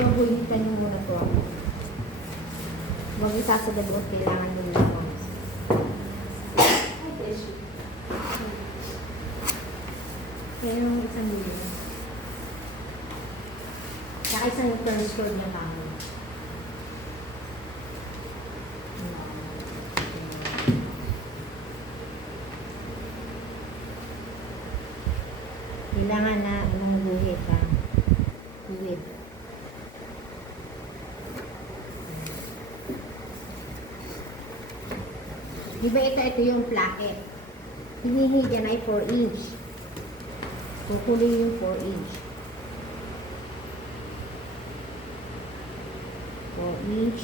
Ito, buhitan nyo muna to. Huwag isasagad mo, kailangan nyo nito. Kaya yung isang nilo. Saka isang turn sword na kamo. Kailangan na anong guhit ha. Guhit. Diba ito yung placket. Hinihigan ay 4 inch. Kukunin yung 4 inch. 4 inch.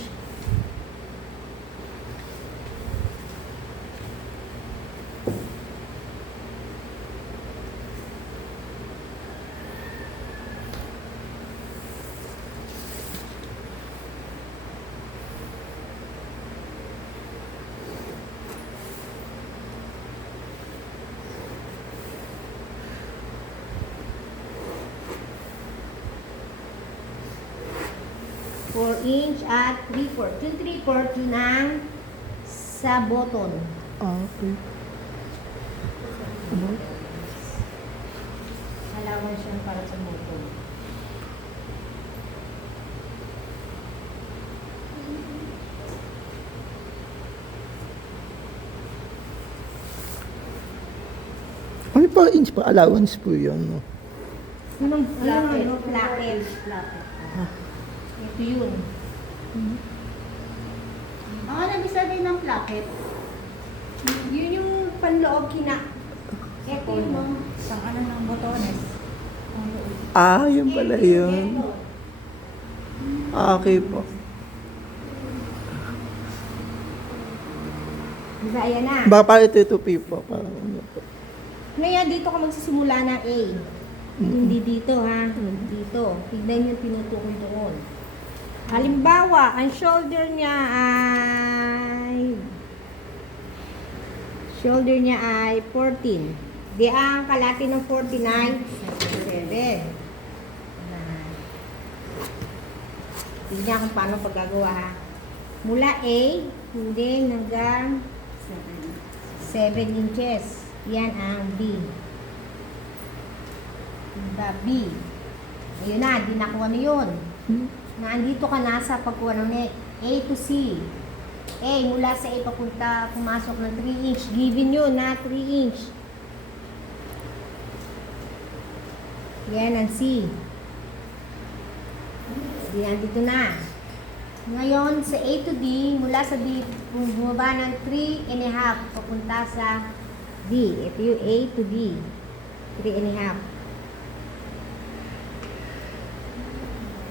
Inch at 3/4. Yung 3/4 yun ang sa button. Okay. Ano? Allowance yun para sa button. Ano pa inch pa? Allowance po yun. No? Anong placket? Ito yun. Ano ibig sabihin ng placket? Yun yung panloob kina. Ito yun mo. Isang ano ng botones. Ah, yun pala yun. Ah, okay po. Diba, ayan na. Baka pa ito po. Parang ano po. Ngayon, dito ka magsisimula ng A. Hindi dito, ha? Dito. Tignan yung tinutukoy doon. Halimbawa, ang shoulder niya ay 14. Di ang kalati ng 49, 7. Tignan kung paano paggagawa, ha? Mula A, hindi hanggang 7 inches. Yan ang B. Diba, B. Ayun na, di nakuha na yun. Nandito ka na sa pagkuha ng neck. A to C. A, mula sa A papunta, pumasok ng 3 inch. Given yun na 3 inch. Yan ang C. Yan, dito na. Ngayon, sa A to D, mula sa D, bumaba ng 3.5 papunta sa D. Ito yung A to D. 3.5.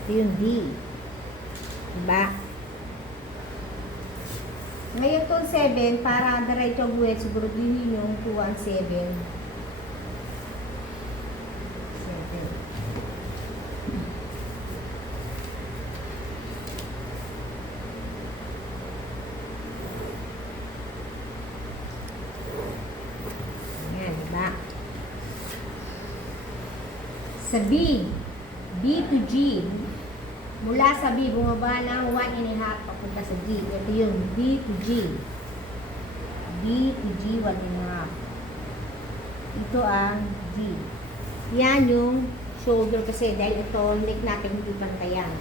Ito yung D. Diba? Ngayon itong 7, para diretso guwet, siguro din yung 2 ang 7. 7. Ayan, diba? Sa B, B to G, mula sa B, bumaba ng 1.5 papunta sa G. Ito yung B to G. B to G, 1.5. Ito ang G. Yan yung shoulder kasi dahil ito, neck natin hindi pantayan.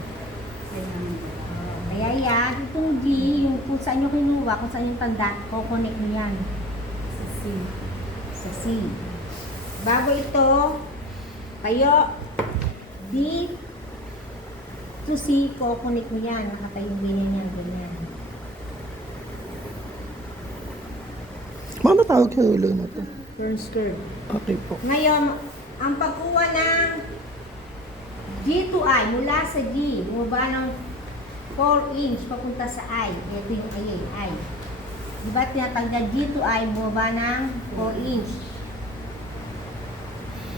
Kaya yan, itong G, yung kung saan nyo kinuha, kung saan yung tanda, kukonek nyo yan. Sa C. Sa C. Bago ito, tayo, D to C, kukunik mo yan. Nakatayong ganyan yan, ganyan. Mama tawag ka ulo na to. Turn skirt. Okay po. Ngayon, ang pagkuha ng G to I, mula sa G, bumaba ng 4 inch papunta sa I. Ito yung I. Diba tinatanggal G to I, bumaba ng 4 inch.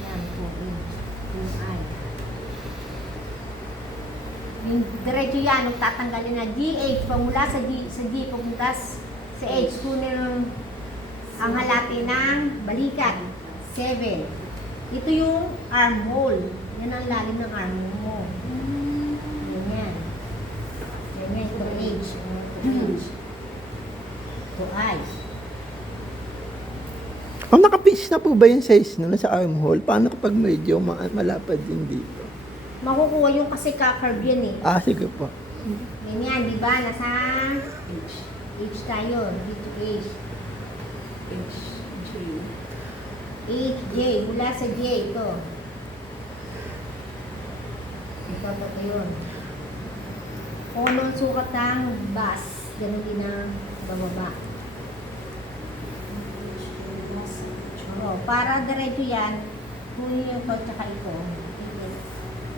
Yan, 4 inch. Yung I. Yung diretso yan, nung tatanggalin na GH, pamula sa G papunta sa H, kunin ang halati ng balikat. 7. Ito yung armhole. Yan ang lalim ng armhole mo. to age. To age. To eyes. Kung nakapitch na po ba yung size no, nasa armhole, paano kapag medyo malapad din dito? Makukuha yung kasi kakarb yan eh. Ah, sige po. Ganyan, di ba? Nasa age tayo. Dito age. Age, J. Mula sa J, ito. Ito yun. Kung anong sukat ng bus, ganun din ang bababa. Para diretso yan, kunin yung to tsaka ito.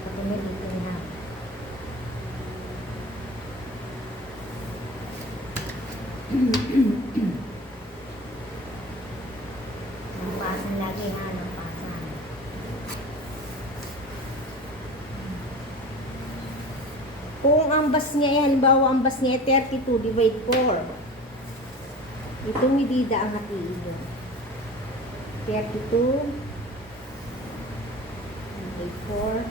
Patuloy dito na. Nampasan lagi ha, nampasan. Kung ang bus niya, halimbawa ang bus niya 32 divide 4. Itong medida ang hatiin yun. 32 divide 4.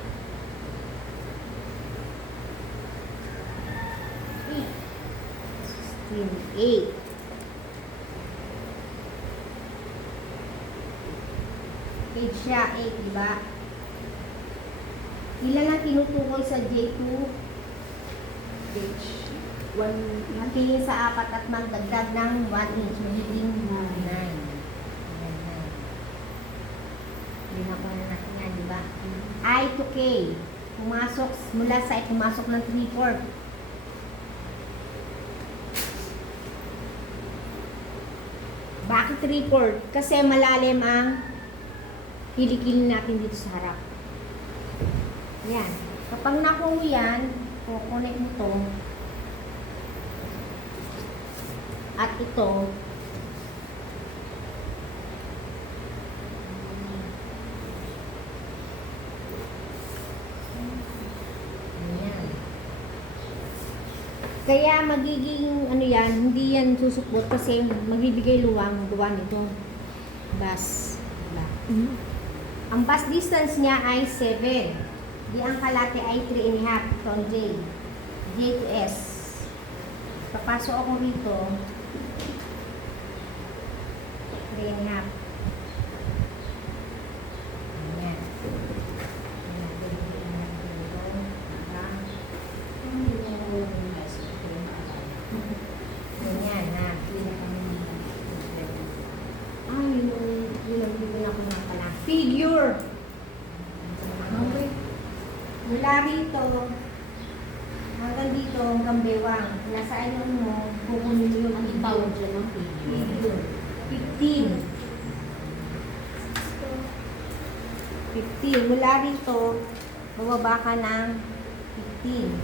8. Page siya, 8, di ba? Ilan ang tinutukoy sa J2? Page 1. Matingin sa 4 at magdagdag ng 1 inch, magiging 9. Hindi na pa na natin yan, di ba? I to K. Pumasok, mula sa I, pumasok ng 3/4. Bakit 3/4? Kasi malalim ang kilikili natin dito sa harap. Yan. Kapag nakuha yan, kukunik mo to. At ito. Ayan. Kaya magiging ano yan, hindi yan susupot kasi magbibigay luwang gawa nito. Bus. Diba? Ang bus distance niya ay 7. Di ang kalate ay 3.5. Ito ang J. J to S. Papasok ako rito. 3.5. Ayan. Ganyan na. Ay, yun ako na pala. Figure. Okay. Mula rito, hanggang dito, hanggang bewang. Nasa ano mo, kukunin mo yung Ang tawag dyan ng figure. 15. 15. Mula rito, bababa ka ng 15.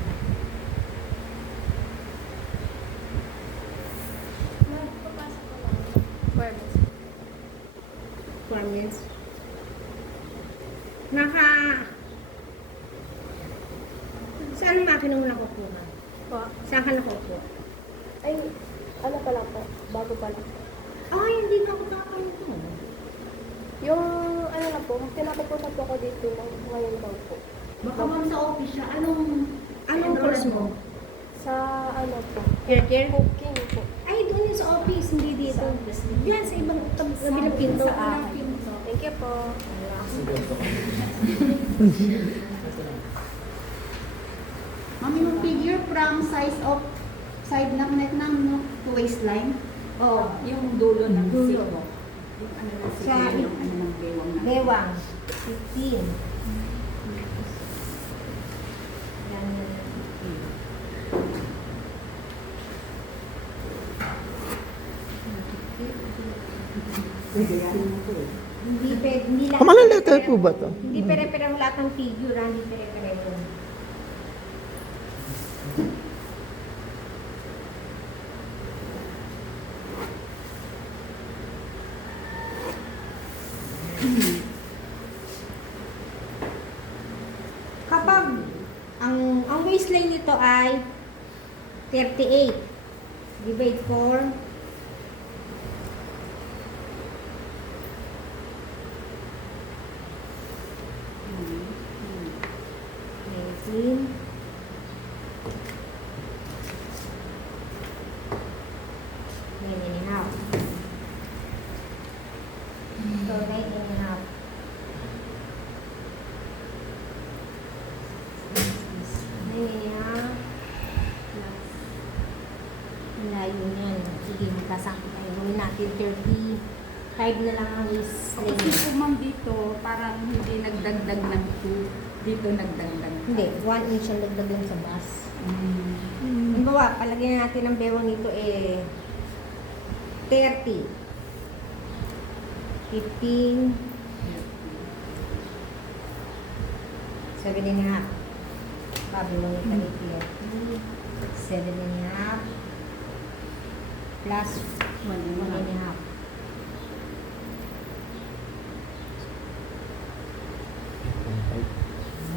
Requirements. Saan ang makina mo nakukuha? Po. Saan ka nakukuha? Ay, ano pa lang po, bago pa lang. Ay, hindi na ako nakakalito. Yung, ano lang po, pinapupunta po ako dito ngayon daw po. Baka ma'am sa office siya, Anong course mo? Sa, ano po, Care? cooking po. Ay, doon yun sa office, hindi dito. Yan, sa ibang kabilang pinto. Thank you po. Ma'am, yung figure from size of side ng neck ng no, to waistline. Oh, Yung dulo ng Dulo. zippo. Yung ano ng Sa zippo, yung ano ng bewang na. bewang. 15. Yan. Hindi lahat. Kamalang letter po ba to? Hindi pere-pereho lahat ng figure, hindi pere-pereho. Kapag ang waistline nito ay 38 divide 4 19 natin 35 na lang ang waist Kasi length. po ma'am dito, parang hindi nagdagdag ng 2. Dito nagdagdag. Hindi, 1 inch ang dagdag lang sa bus. Halimbawa, palagyan natin ang bewang nito 30. 15. 7 and a half. Sabi mo nito ni 30. 7 and a half. Plus 1 and a half.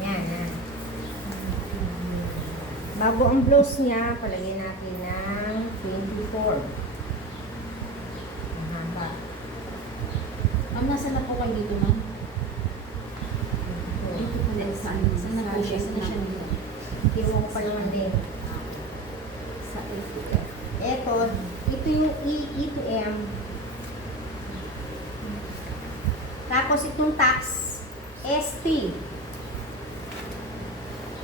Yan, ha. Bago ang blouse niya, palagyan natin ng 24. Ang haba. Ma'am, nasa na po kayo dito, ma'am? 24. Dito pala saan? Saan na po siya? Saan na siya dito? Iwan ko pa naman din. Sa F. Eto, ito yung E to M. Tapos itong tax, ST.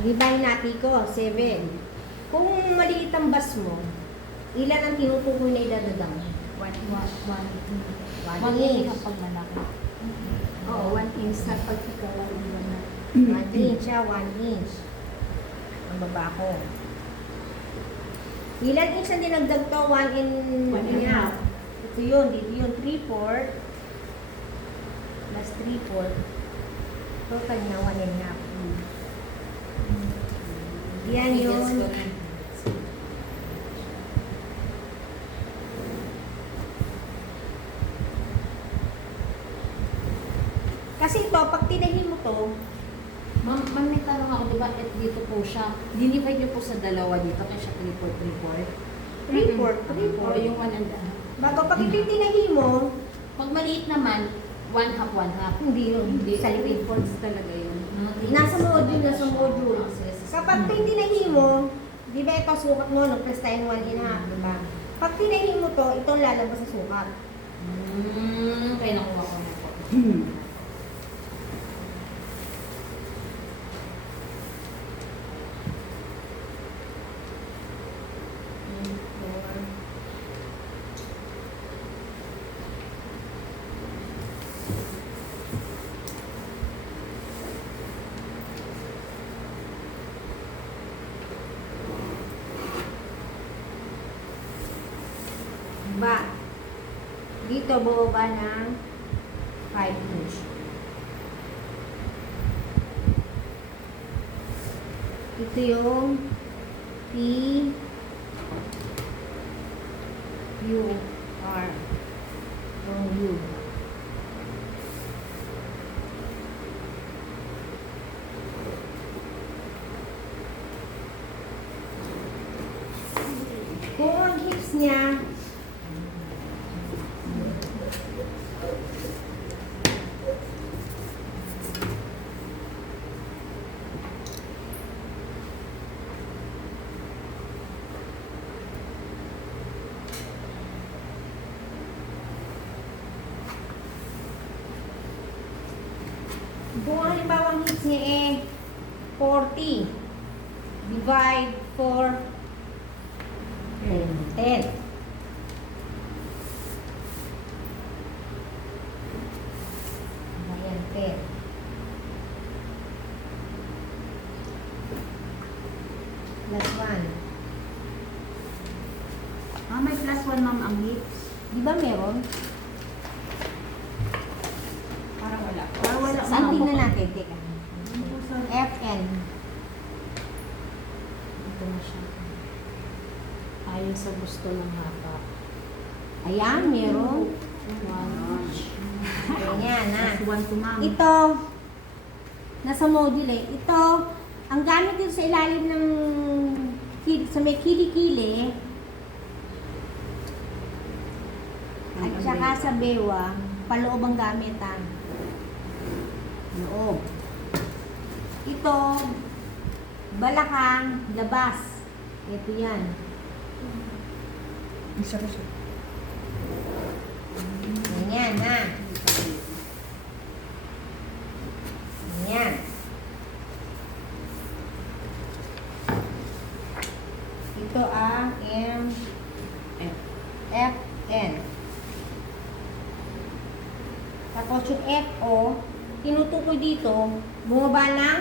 Divine natin ko, 7. Kung maliit ang bus mo, ilan ang tinutukoy na idadadang? 1 1 inch inch. pag malaki. Oo, 1 inch na pag ikaw lang iwan na. 1 inch siya, 1 inch. Ang baba ko. Ilan inch ang dinagdag to? 1 and 1 and a half. Ito yun, dito yun. 3/4 plus 3/4. Total niya 1 and a half. Yan yun. Kasi ito, pag tinahin mo to, Ma'am, may tanong ako, di ba, at dito po siya, dinivide niyo po sa dalawa dito, kaya siya 3/4, 3/4, O yung 1 and a half. Bago pag ito yung tinahin mo, Pag maliit naman, 1 half, 1 half. hindi yun. Hindi, Sa likod. 3/4 talaga yun. Nasa module, nasa module. Kapag ito yung tinahin mo, di ba ito sukat mo, nag-press tayo 1 and a half, di ba? Pag tinahin mo to, itong lalabas sa sukat. Kaya nakuha ko na po. Ba? Dito, bababa ng 5 inch. Ito yung P U R. Yung U. Kung ang hips niya kung halimbawa ang hits niya 40, divide for 10. Ayan, 10. Plus 1. May plus 1 ma'am ang hips. Di ba meron? Parang wala. Parang wala. Saan Saan ang tingnan bukod? natin? Teka. FN. Ito na siya. Ayon sa gusto ng hapa. Ayan, meron. 1 inch. Ayan, ha. Plus 1 to ma'am. Ito, nasa module eh. Ito, ang gamit dito sa ilalim ng sa may kilikili at saka sa bewa, paloob ang gamit ha. Loob. Ito, balakang, labas. Ito yan. Ganyan ha. Ganyan. Ito ang M F N. FO, tinutukoy dito, bumaba ng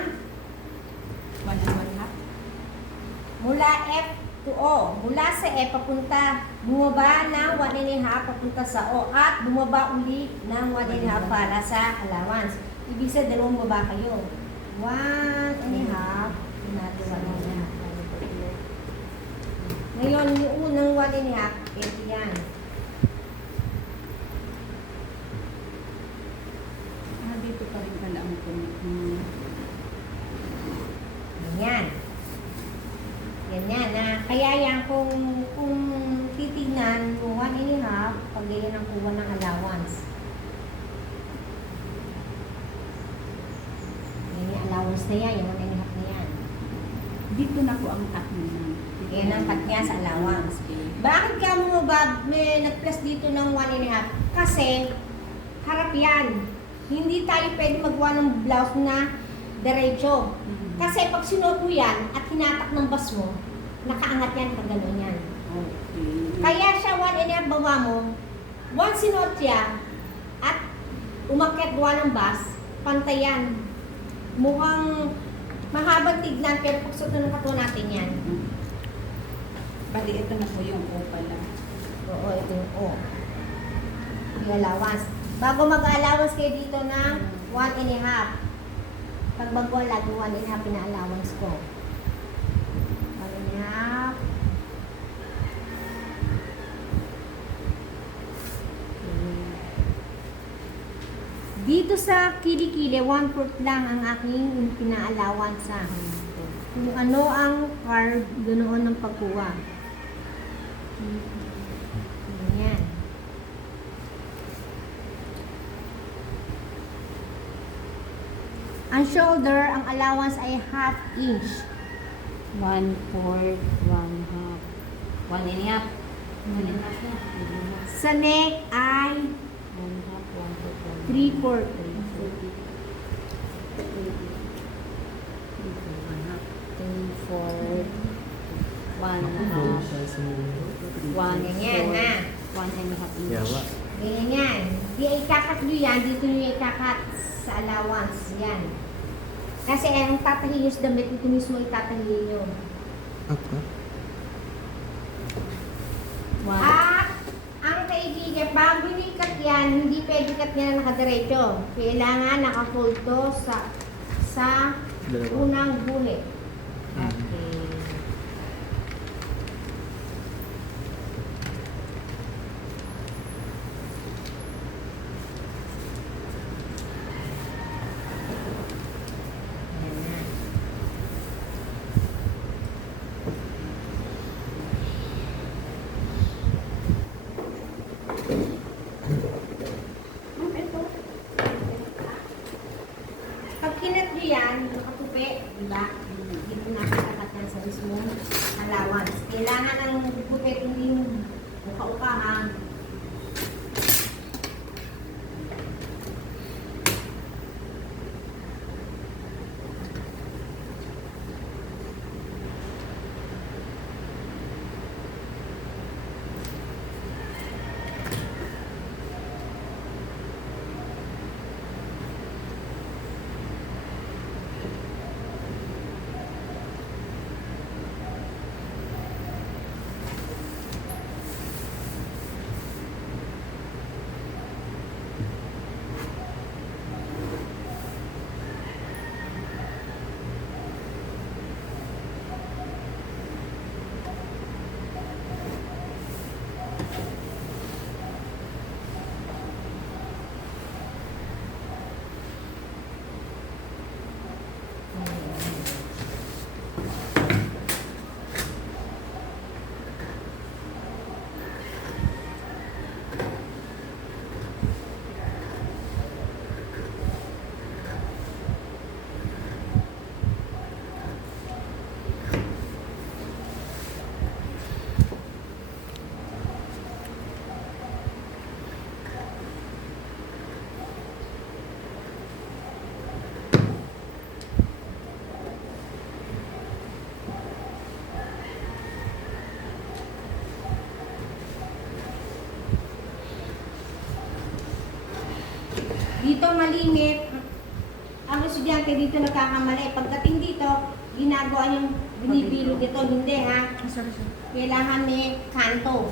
1.5. mula F to O. Mula sa F papunta, bumaba ng 1.5 papunta sa O at bumaba uli ng 1.5 para sa allowance. Ibig sabihin, dalawang baba kayo. 1.5, natin 1.5. Ngayon, yung unang 1.5, ito yan. Dito pa rin pala ang Ganyan. Ganyan na. Kaya yan, kung titignan, 1.5, pag ganyan ang kuha ng allowance. Yan yung allowance na yan, yung 1.5 na yan. Dito na po ang cut niya. Yan ang cut niya sa allowance. Bakit ka mo ba may nag-plus dito ng 1.5? Kasi, harap yan. Hindi tayo pwede magawa ng blouse na diretso. Kasi pag sinuot mo yan at hinatak ng bas mo, nakaangat yan pag gano'n yan. Okay. Kaya siya 1.5 baba mo, once sinuot siya at umakyat gawa ng bus, pantay yan. Mukhang mahabang tignan pero pag suot ng kato natin yan. Bali, ito na po yung O pala. Oo, ito yung O. Yung allowance. Bago mag-allowance kayo dito ng 1.5. Pag magwala, 1.5 pina-allowance ko. 1.5. Dito sa kilikili, 1/4 lang ang aking pina-allowance sa kung ano ang card, ganoon ng pagkuha. Ganyan. Ang shoulder, ang allowance ay 1/2 inch. 1/4, 1/2. 1.5. 1.5 na. Sa neck ay 1/2, 1/4, 3/4. 3/4, 1/2, Ganyan na. 1.5 inch. Yawa. Ganyan yan. Di ikakat nyo yan, dito nyo ikakat sa allowance. Yan. Kasi ang tatahin nyo sa damit, ito mismo itatahin nyo. Okay. At ang kaibigan, bago nyo ikat yan, hindi pwede ikat yan na nakadiretso. Kailangan nakafold to sa Dalawa. unang guhit. Okay. Yan na. Pag kinat nyo yan, nakatupi, di ba? Dito natin kakatan sa mismo allowance. Kailangan ng gupit, hindi yung uka-uka ha. estudyante dito nagkakamali. Pagdating dito, ginagawa yung binibilog ito. Hindi ha. Kailangan may kanto.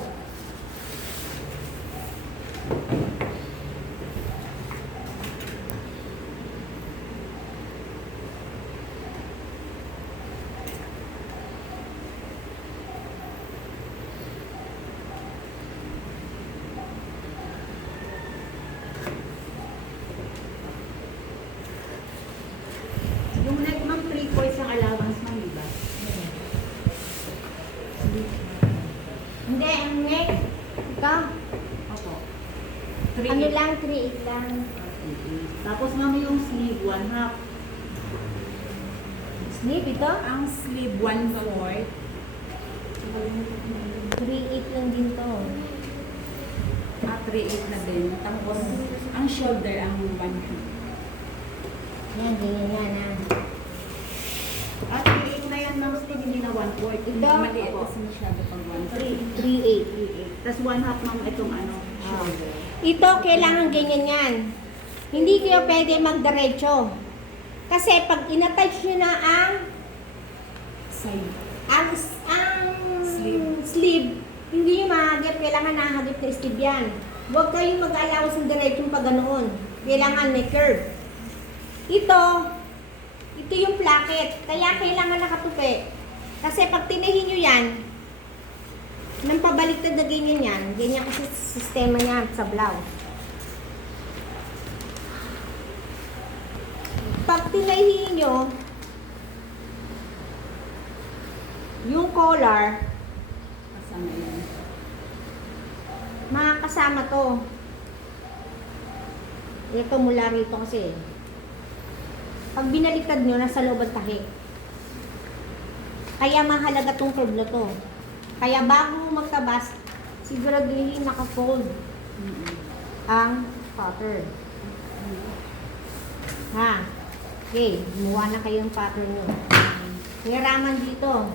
Yung neck, ma'am, 3 points ang allowance, ma'am, di ba? Hindi, ang neck, ito, Opo. ano lang, 3-8 lang. Tapos, ma'am, yung sleeve, 1/2. Sleeve ito, Ang sleeve, 1/4. 3-8 lang din to. 3/8 na din. Tapos, ang shoulder, ang 1/2. Yan, ganyan yan ha. 3/8 na yan, ma'am, sleeve, hindi na 1/4. Ito? Maliit Opo. kasi masyado pag 1/3. 3-8. 3/8. Tapos 1/2, ma'am, itong ano, shoulder. Ito, kailangan ganyan yan. Hindi kayo pwede magdiretso. Kasi pag inattach nyo na ang Side. sleeve, hindi nyo mahagip. Kailangan nahagip na sleeve yan. Huwag kayong mag-alawas ng diretsong pag ganoon. Kailangan may curve. Ito yung placket. Kaya kailangan nakatupi. Kasi pag tinahin nyo yan, nang pabaliktad na ganyan yan, ganyan kasi sistema niya sa blouse. Pag tinahin nyo, yung collar, Kasama yan. makakasama to. Ito mula rito kasi. Pag binaliktad nyo, nasa loob ang tahi. Kaya mahalaga tong curve na to. Kaya bago magtabas, siguraduhin naka-fold ang pattern. Ha? Okay, gumawa na kayo ng pattern nyo. May raman dito.